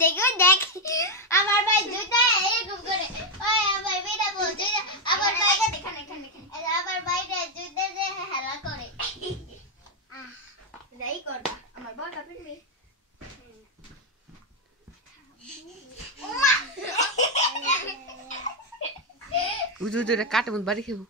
দেখো দেখ আমার ভাই জুতা এরকম করে ওই আমার বেটা বলছে আমার ভাইটা দেখেন এখানে আমার ভাইটা জুতা দিয়ে হেলা করে যাই করবা আমার বড় কাপিনি ওমা উজুরে কাটে মন বাড়ি খেব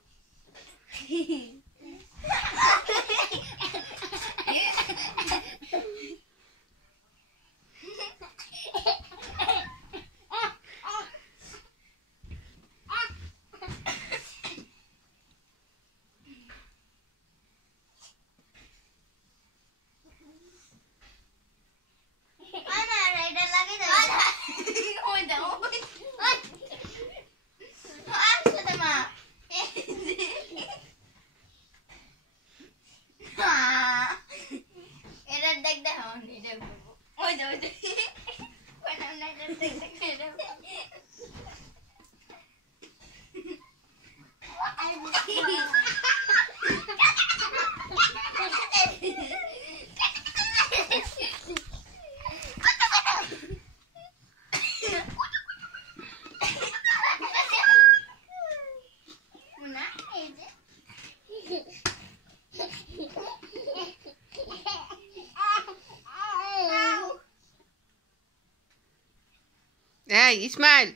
ইসমাইল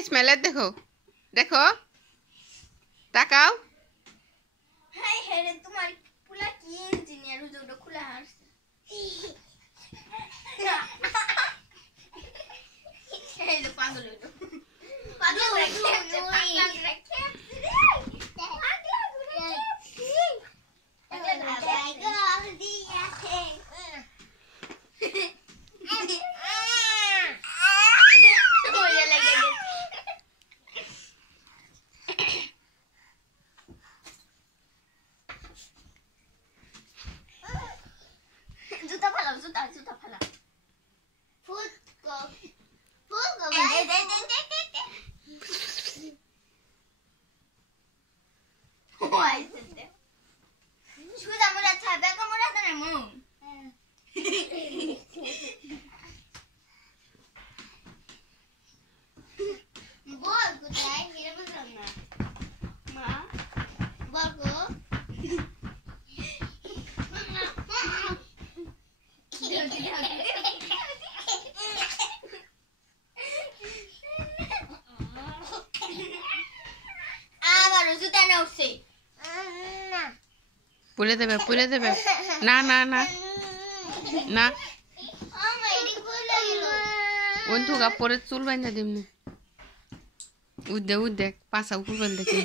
ইসমাইল দেখো দেখো তাকাও হাই হেরে তোমার পুলা কি ইঞ্জিনিয়ার উজোটা খোলা হারছে এই যে পাগল হইলো পাগল রেখে Juta pala. Food go. Why is it there? Shuda mura tabe ka mura tane mu. Bol ko dai hira bana. Ma. Bol ko. পুলে দেবে না না না না বন্ধু পরে চুল বাইনা দিমনি উদ্দে পাশা উপর বেল দেখে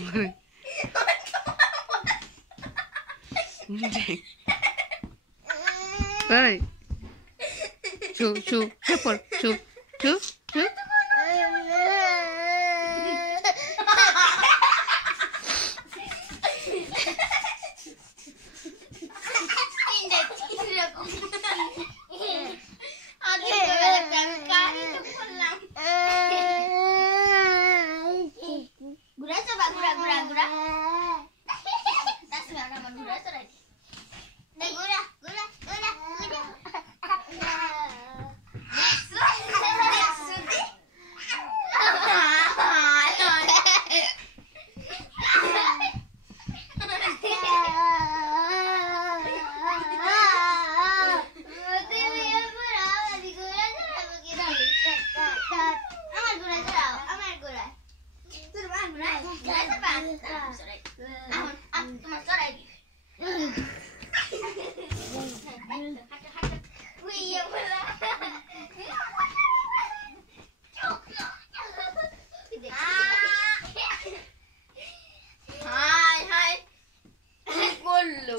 এই চু পর চু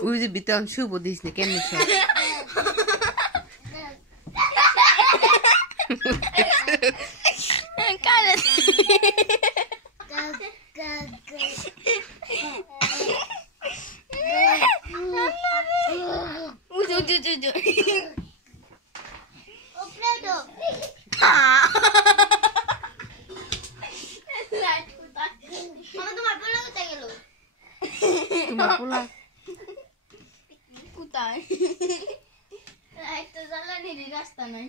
ওই যে বিতন শুভ দিস না কেমন সব কালে কোথায়? একটা জ্বালানির রাস্তা নাই।